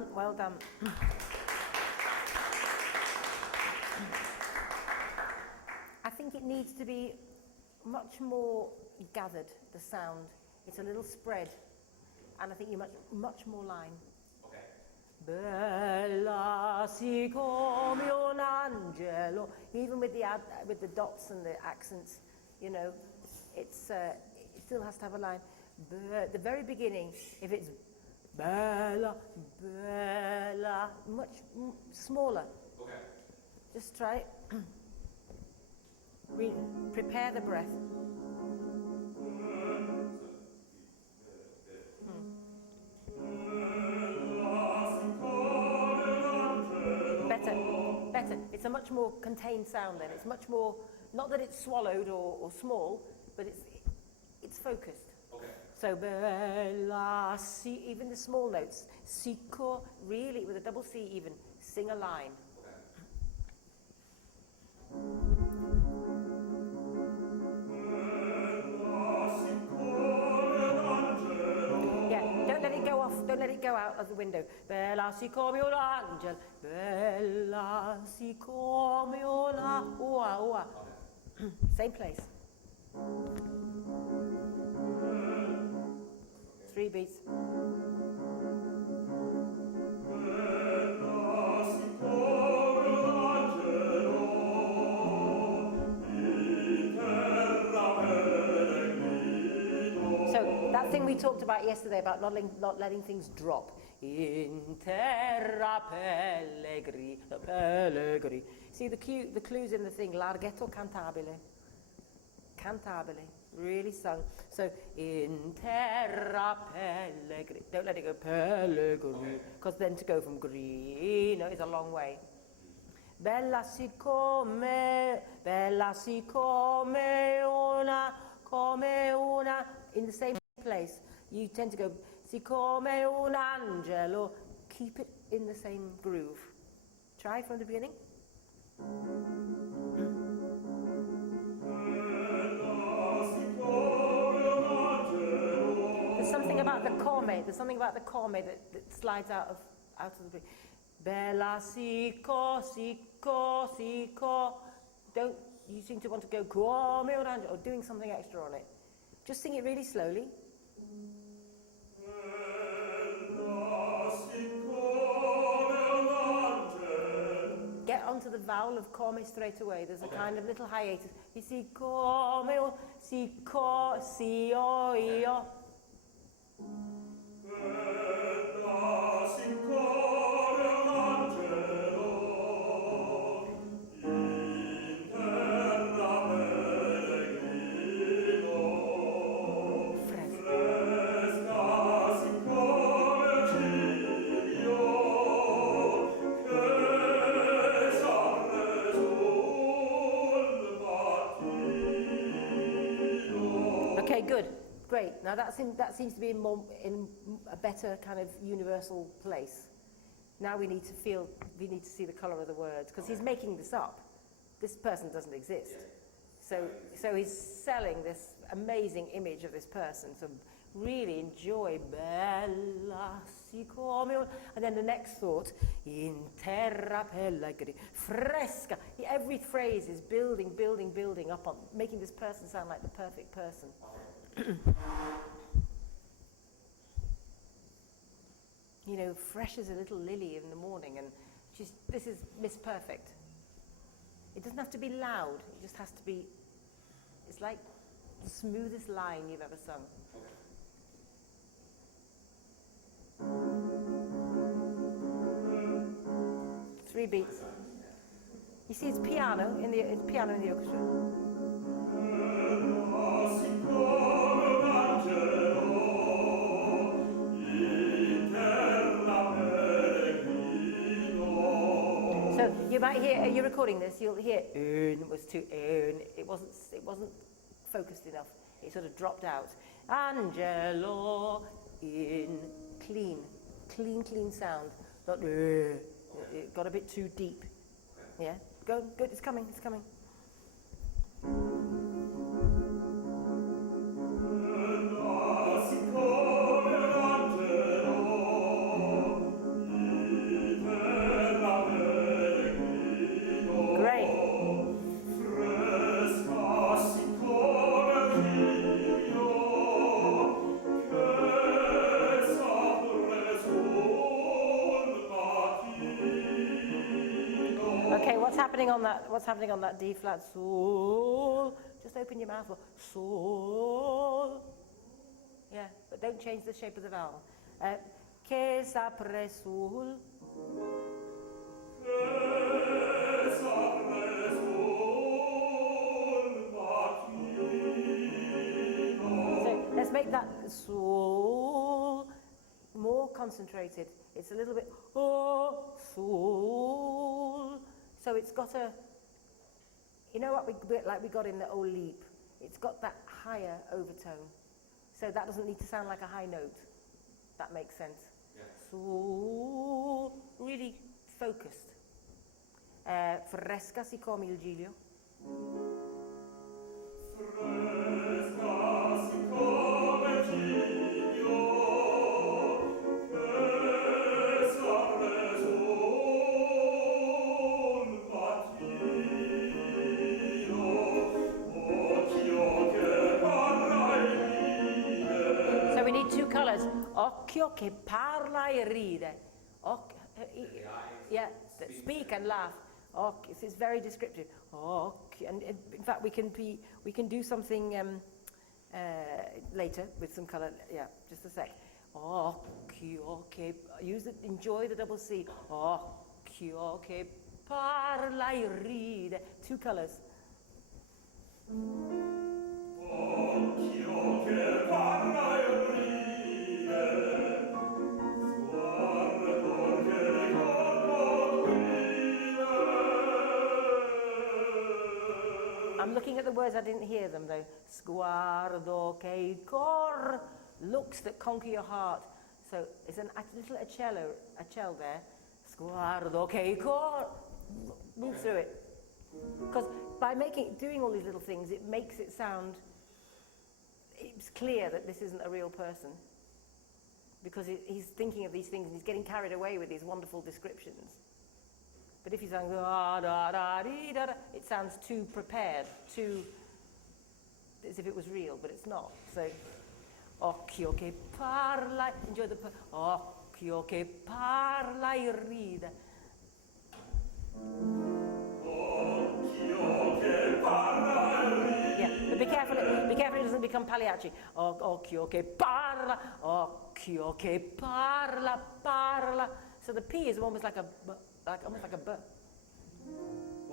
done, well done. I think it needs to be much more gathered, the sound. It's a little spread, and I think you're much more line. Okay. Bella si come un angelo. Even with the dots and the accents, you know, it still has to have a line. The very beginning, if it's bella, bella, much smaller. Okay. Just try it. Prepare the breath. Better. It's a much more contained sound then. It's much more, not that it's swallowed or small, but it's focused. Okay. So bella, si, even the small notes, sico, really with a double C even, sing a line. Don't let it go out of the window. Bella si come un angel, bella si come una. Ua. Same place. 3 beats. So that thing we talked about yesterday about not letting things drop. In terra pellegri. See the clues in the thing. Larghetto cantabile. Cantabile. Really sung. So in terra pellegri. Don't let it go pellegri. Because then to go from grino is a long way. Bella si come una. In the same place. You tend to go siccome un angelo. Keep it in the same groove. Try from the beginning. There's something about the come. There's something about the come that slides out of the bella sico. Don't you seem to want to go come un angelo or doing something extra on it. Just sing it really slowly. Get onto the vowel of come straight away. There's a kind of little hiatus. You see come, si o io. Okay, good, great. Now that seems to be in a better kind of universal place. Now we need to see the colour of the words, because he's making this up. This person doesn't exist. So he's selling this amazing image of this person. So really enjoy bella si come, and then the next thought, in terra pellegri, fresca. Every phrase is building up on making this person sound like the perfect person. You know, fresh as a little lily in the morning, and this is Miss Perfect. It doesn't have to be loud, it just has to be, it's like the smoothest line you've ever sung. 3 beats. You see, it's piano in the orchestra. So you might hear, you're recording this, you'll hear was too it wasn't focused enough. It sort of dropped out. Angelo in clean sound. Not it got a bit too deep. Yeah, good, it's coming. happening on that? What's happening on that D flat? Sol. Just open your mouth. Sol. Yeah, but don't change the shape of the vowel. Que sapre sul. So let's make that sul more concentrated. It's a little bit sul. So it's got a, you know what we got in the O leap? It's got that higher overtone. So that doesn't need to sound like a high note. That makes sense. Yeah. So really focused. Fresca siccome il Giglio. Fresca siccome Giglio, che s'apre sul mattino, occhio che parla e ride. So we need two colours. Occhio che parla e ride. Yeah, speak and laugh. Occhio, it's very descriptive. Occhio, and in fact we can do something later with some colour. Yeah, just a sec. Occhio che, enjoy the double C. Occhio che parla e ride. Two colours. Occhio che parla e ride, sguardo che ricordo guida. I'm looking at the words, I didn't hear them though. Sguardo che il cor, looks that conquer your heart. So it's a little accel there. Sguardo che il cor, move through it. Because by doing all these little things, it makes it sound, it's clear that this isn't a real person. Because he's thinking of these things and he's getting carried away with these wonderful descriptions. But if he's saying da da da dee da da, it sounds too prepared, too as if it was real, but it's not. So, occhio che parla, enjoy the occhio che parla e ride. Occhio che parla e ride. Yeah, but be careful it doesn't become Pagliacci. Occhio che parla, parla. So the P is almost like almost like a B.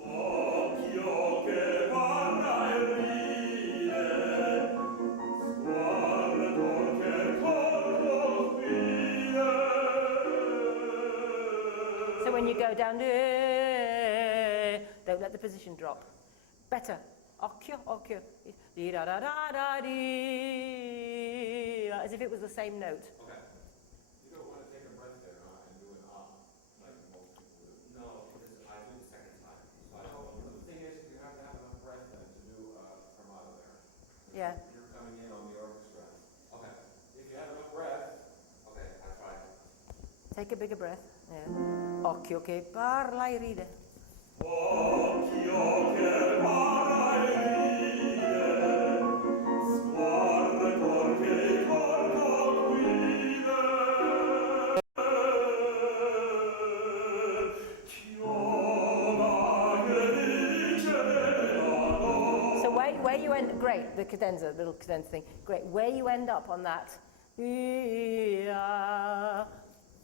Occhio che parla e ride, sguardo che corro guida. So when you go down, don't let the position drop. Better. Occhio. Dee da da da da dee. As if it was the same note. Okay. You don't want to take a breath there, and do an like most people do. No, because I do the second time. So the thing is, you have to have enough breath then to do fermata there. Yeah. You're coming in on the orchestra. Okay. If you have enough breath, okay, I try. Take a bigger breath. Yeah. Occhio che parla e ride. Occhio che parla e ride, sguardo che corro guida. Chioma che dice la So where you end, great, the cadenza, little cadenza thing, great. Where you end up on that,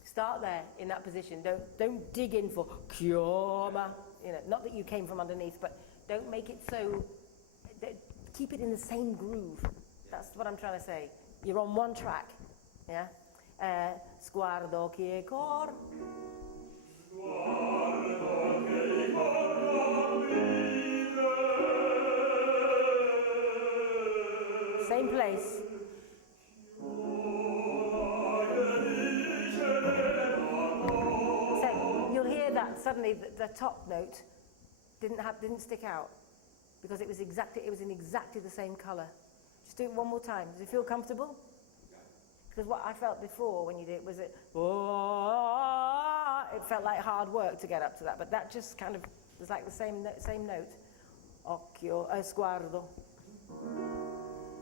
start there in that position. Don't dig in for chioma. You know, not that you came from underneath, but don't make it so. Keep it in the same groove. That's what I'm trying to say. You're on one track, yeah. Sguardo che cor. Sguardo che corro guida. Same place. So you'll hear that suddenly the top note didn't stick out because it was in exactly the same color. Just do it one more time. Does it feel comfortable? Because what I felt before when you did it was it felt like hard work to get up to that, but that just kind of was like the same note. Occhio, sguardo.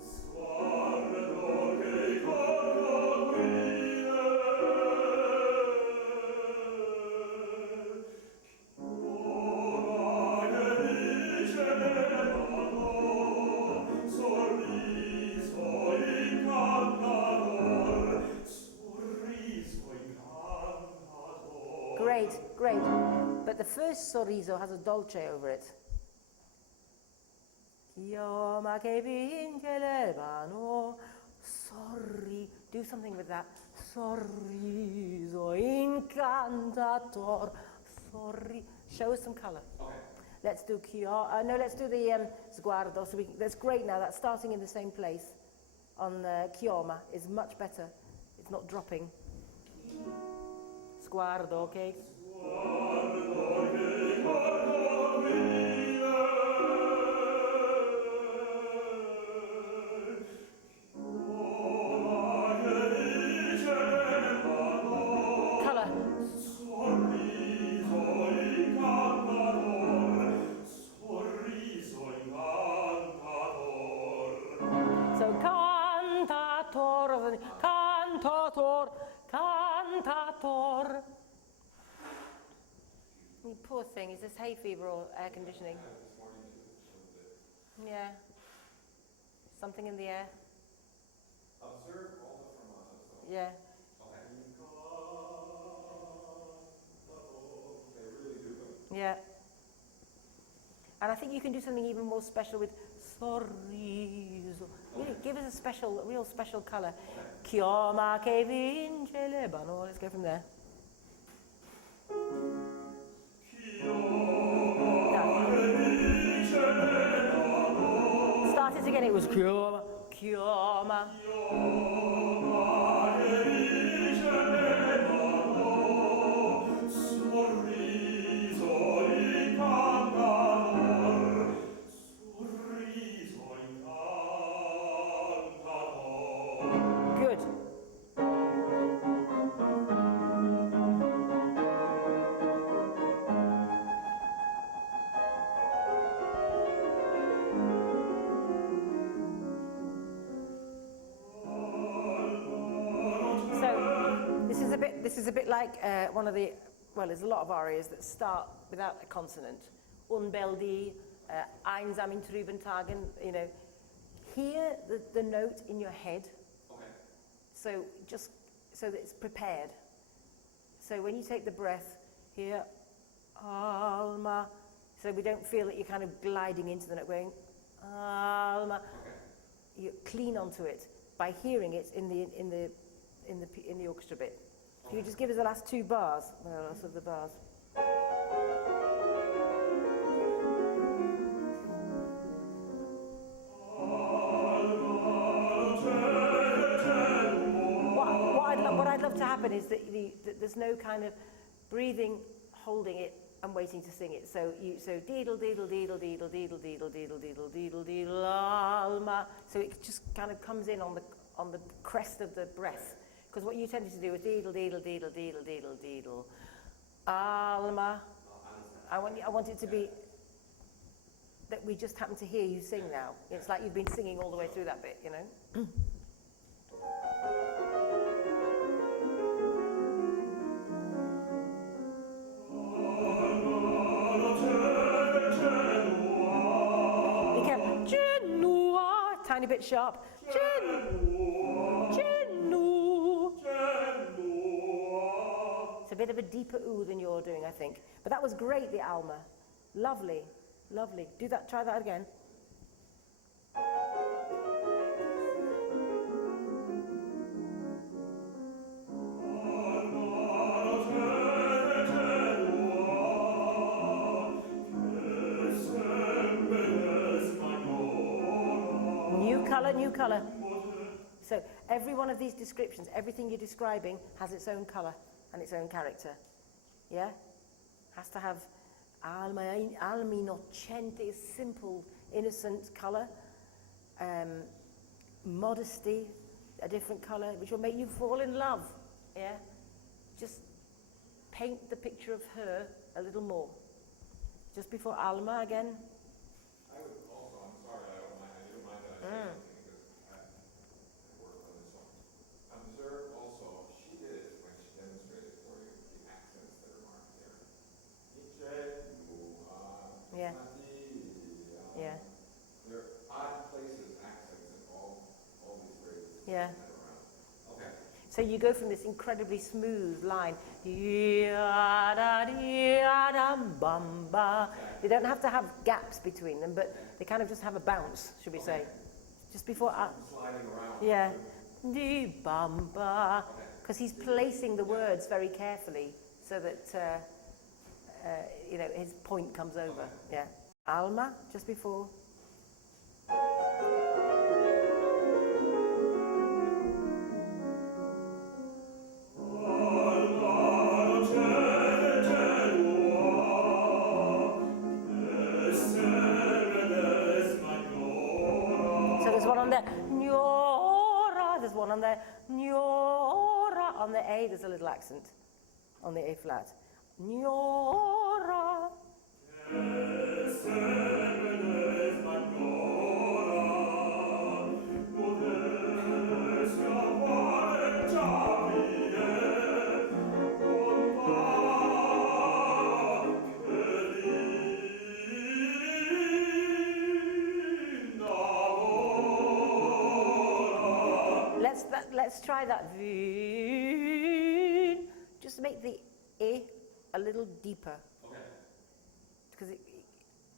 Sguardo che corro guida. Chioma first sorriso has a dolce over it. Chioma che vince l'Ebano, sorri. Do something with that. Sorriso incantator. Sorri. Show us some colour. Okay. Let's do no, let's do the sguardo. So that's great now. That's starting in the same place. On chioma is much better. It's not dropping. Sguardo, okay? Colour. So cantator, cantator, cantator. You poor thing, is this hay fever or air conditioning? Yeah. Something in the air? Observe all the fermatas. Yeah. Okay. They really do them. Yeah. And I think you can do something even more special with sorriso. Really, give us a real special colour. Chioma che vince l'Ebano. Let's go from there. Start it again. It was chioma, chioma. Good. This is a bit like one of the, well, there's a lot of arias that start without a consonant. Unbeldi, einsam in Trübentagen, you know. Hear the note in your head. Okay. So just so that it's prepared. So when you take the breath, hear alma. So we don't feel that you're kind of gliding into the note, going alma. Okay. You clean onto it by hearing it in the orchestra bit. Can you just give us the last two bars? The last of the bars. What I'd love to happen is that there's no kind of breathing, holding it, and waiting to sing it. So deedle deedle deedle deedle deedle deedle deedle deedle deedle deedle alma. So it just kind of comes in on the crest of the breath. Because what you tended to do was deedle deedle deedle deedle deedle deedle alma. I want it to be that we just happen to hear you sing now. It's like you've been singing all the way through that bit, you know. Tiny bit sharp. It's a bit of a deeper ooh than you're doing, I think. But that was great, the Alma. Lovely, lovely. Do that, try that again. New colour. So every one of these descriptions, everything you're describing has its own colour and its own character. Yeah? Has to have alma innocente, simple, innocent colour. Modesty, a different colour, which will make you fall in love. Yeah? Just paint the picture of her a little more. Just before alma again. I would also, I'm sorry, I didn't mind that I said Observe also, she did it when she demonstrated for you the accents that are marked there. Yeah. Yeah. There are odd places, accents in all these phrases. Yeah. Okay. So you go from this incredibly smooth line, they don't have to have gaps between them, but they kind of just have a bounce, should we say. Just before, Sliding around. yeah, because he's placing the words very carefully so that, you know, his point comes over, yeah. Alma, just before. So there's one on there, Nyora, there's one on there, Nyora. On the A, there's a little accent on the A flat. Nyora. Let's try that. Just make the E a little deeper. Okay. Because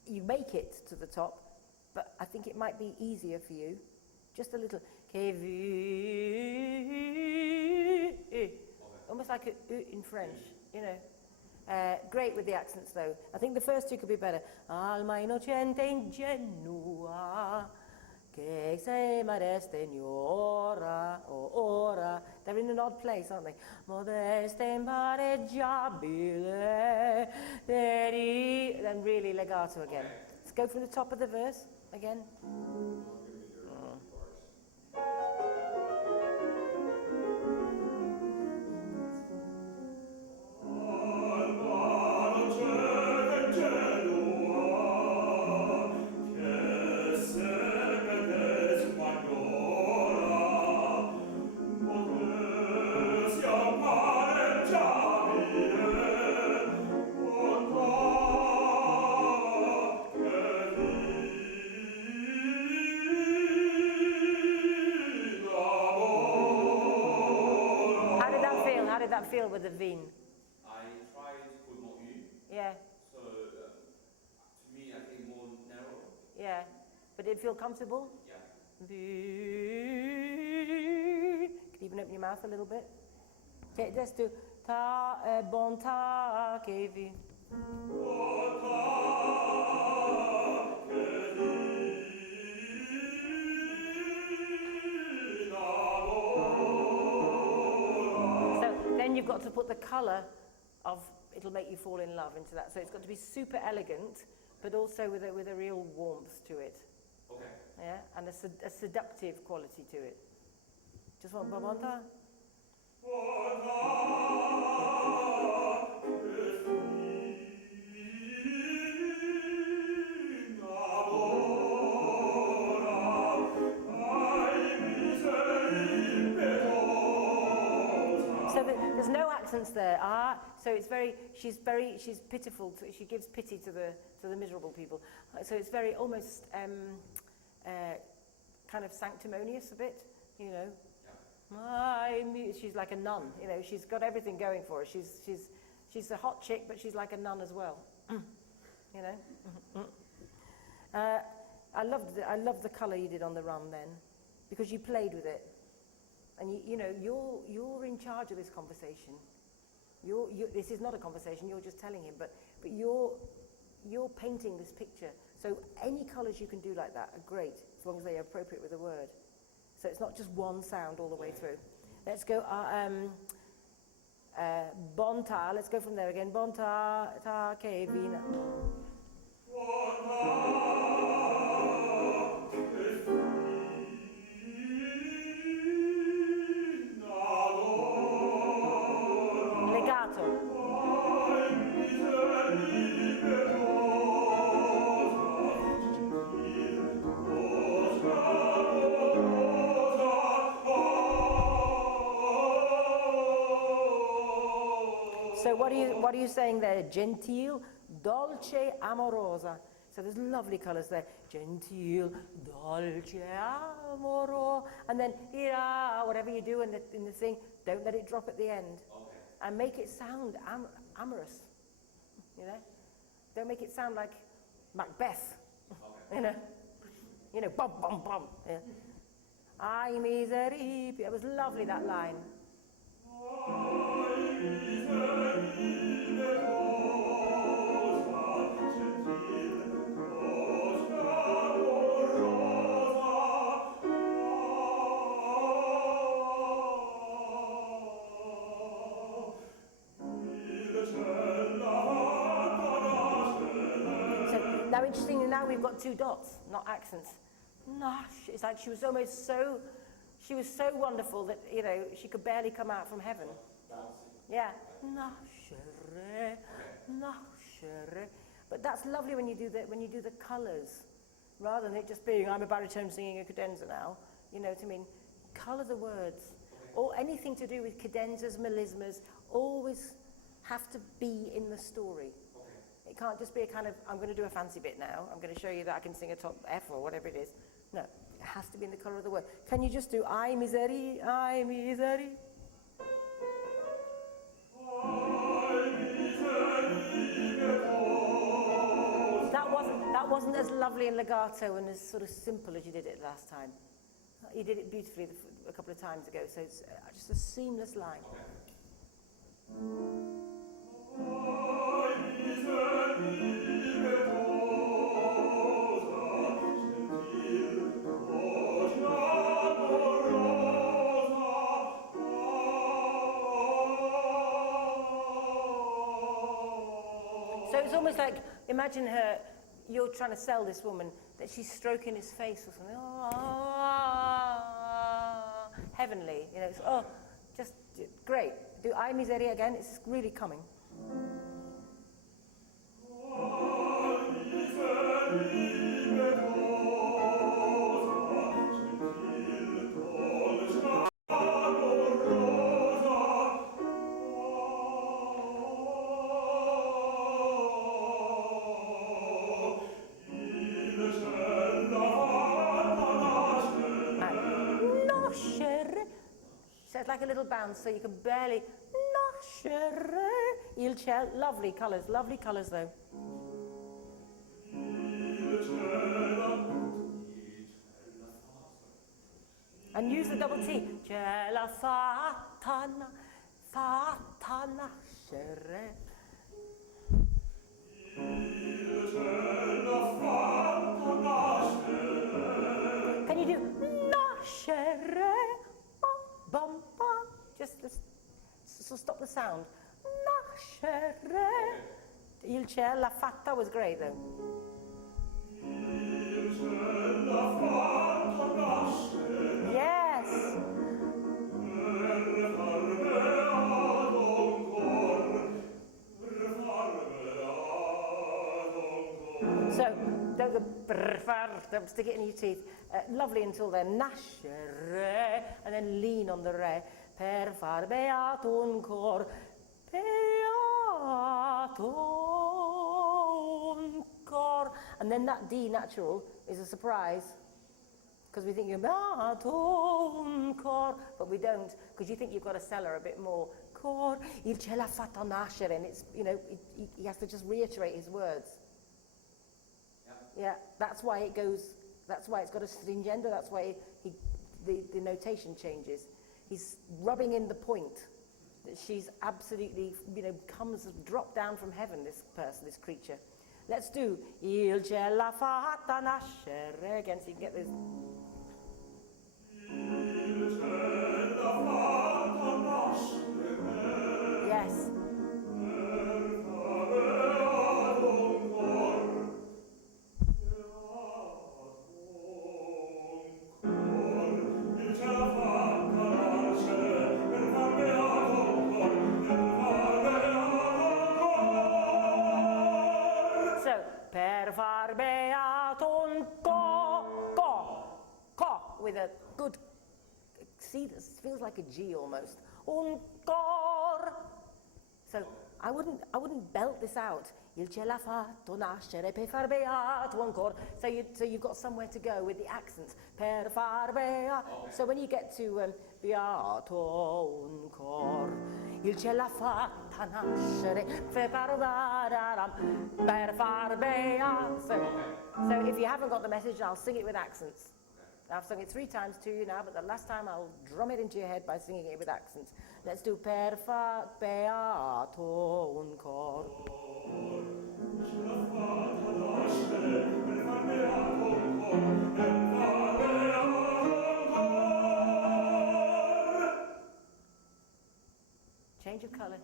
you make it to the top, but I think it might be easier for you. Just a little. Almost like a U in French, you know. Great with the accents though. I think the first two could be better. Alma innocente ingenua. Che sei modeste ignora, o ora. They're in an odd place, aren't they? Modeste impareggiabile. Then really legato again. Let's go from the top of the verse again. Feel with the vin? I tried to put more U. Yeah. So to me, I think more narrow. Yeah. But did it feel comfortable? Yeah. Could you even open your mouth a little bit? Okay, let's do ta bonta che vi. Then you've got to put the colour of It'll Make You Fall in Love into that. So it's got to be super elegant, but also with a real warmth to it. Okay. Yeah, and a seductive quality to it. Just one babanta. There's no accents there. So it's she's pitiful. She gives pity to the miserable people. So it's very almost kind of sanctimonious a bit, you know. Yeah. She's like a nun, you know. She's got everything going for her. She's a hot chick, but she's like a nun as well, you know. I loved the colour you did on the run then, because you played with it. And you know, you're in charge of this conversation. This is not a conversation. You're just telling him, but you're painting this picture. So any colours you can do like that are great, as long as they are appropriate with the word. So it's not just one sound all the way through. Let's go. Bonta. Let's go from there again. Bonta ta che vina. So what are you saying there? Gentile, dolce, amorosa. So there's lovely colours there. Gentile, dolce amoro. And then, ira, whatever you do in the thing, don't let it drop at the end. Okay. And make it sound amorous, you know? Don't make it sound like Macbeth, Okay. you know, bum, bum, bum. Yeah. Ai miseri, it was lovely, that line. So now interestingly, now we've got two dots, not accents. Nash, it's like she was so wonderful that, you know, she could barely come out from heaven. Yeah. Nashere, nashere. But that's lovely when you do the colours, rather than it just being, I'm a baritone singing a cadenza now. You know what I mean? Colour the words. Or anything to do with cadenzas, melismas, always have to be in the story. It can't just be a kind of, I'm going to do a fancy bit now. I'm going to show you that I can sing a top F or whatever it is. No, it has to be in the colour of the word. Can you just do ai miseri, ai miseri? That wasn't as lovely in legato and as sort of simple as you did it last time. You did it beautifully a couple of times ago, so it's just a seamless line. So it's almost like, imagine her, you're trying to sell this woman, that she's stroking his face or something. Oh, heavenly, you know, it's, oh, just great. Do ai miseria again, it's really coming. So it's like a little bounce, so you can barely. Il cielo, lovely colours though. And use the double T. Cella fatana, fatana, shere. Can you do nashere? Bum, bum. Just so stop the sound. Nascere. Il cielo, la fatta was great though. Yes. So don't stick it in your teeth. Lovely until then. Nascere, and then lean on the re. Per far beato un cor, beato un cor. And then that D natural is a surprise, because we think you're beato un cor, but we don't, because you think you've got to sell her a bit more. Cor, il ce l'ha fatta nascere, and it's, you know, he has to just reiterate his words. Yeah, that's why it goes, that's why it's got a stringendo, that's why the notation changes. He's rubbing in the point that she's absolutely, you know, dropped down from heaven, this person, this creature. Let's do il ce l'ha fatta nascere again, so you can get this. Yes. With a good, see, this feels like a G almost. Un cor. So I wouldn't belt this out. Il ce l'ha fatto nascere per far beato ancora. So you've got somewhere to go with the accents. Per far beato. So when you get to beato ancora, il ce l'ha fatta nascere per far beato. So if you haven't got the message, I'll sing it with accents. I've sung it 3 times to you now, but the last time I'll drum it into your head by singing it with accents. Let's do per far beato ancora. Change of colour.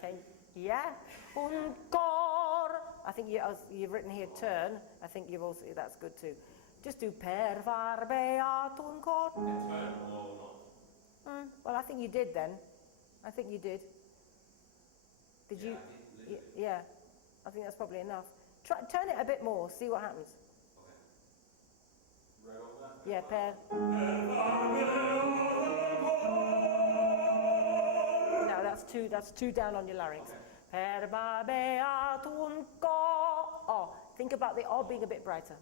Change. Yeah. Ancora. I think you've written here turn. I think you've also, that's good too. Just do per far beato ancora. And turn or not? Well, I think you did then. I think you did. Did you? I did a little bit. Yeah. I think that's probably enough. Turn it a bit more. See what happens. Okay. Right over that? Yeah, per. No, that's two down on your larynx. Per ba beato ancora. Oh, think about the O being a bit brighter.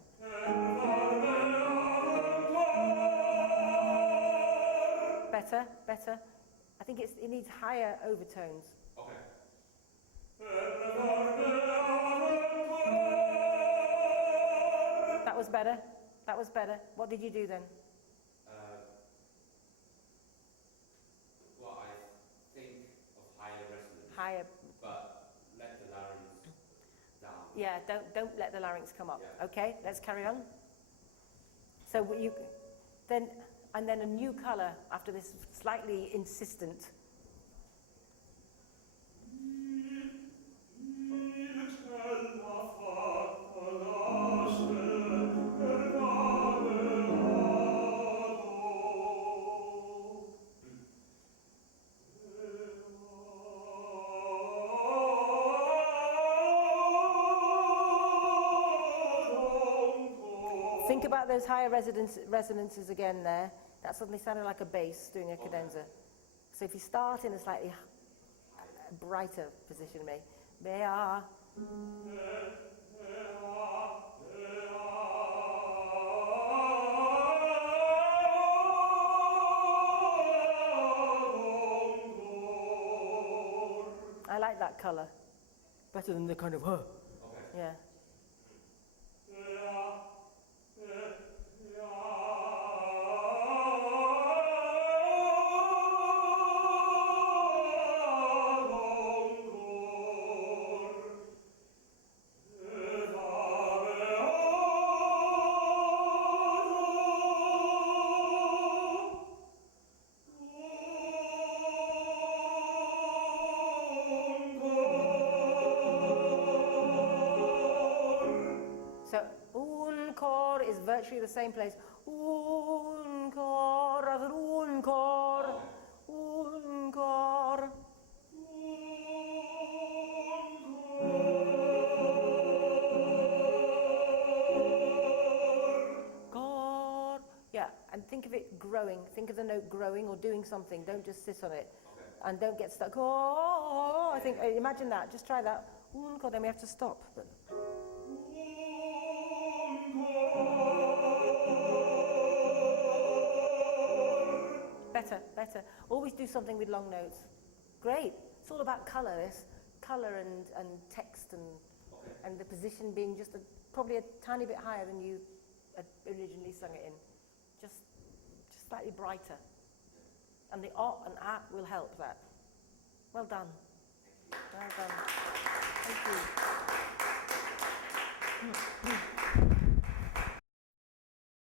Better, better. I think it needs higher overtones. Okay. That was better. That was better. What did you do then? Well, I think of higher resonance, Higher. but let the larynx down. Yeah, don't let the larynx come up. Yeah. Okay, let's carry on. So then a new colour after this slightly insistent. Think about those higher resonances again there. That suddenly sounded like a bass doing a cadenza. So if you start in a slightly brighter position, maybe. Bea. I like that colour. Better than the kind of Okay. Yeah. So uncor is virtually the same place. Uncor, rather uncor, uncor. Cor. Yeah, and think of it growing. Think of the note growing or doing something. Don't just sit on it. Okay. And don't get stuck. Oh, I think, imagine that. Just try that. Uncor, then we have to stop. But better, better. Always do something with long notes. Great. It's all about colour, this. Colour and text and the position being just probably a tiny bit higher than you had originally sung it in. Just slightly brighter. And the O and A will help that. Well done. Well done. Thank you.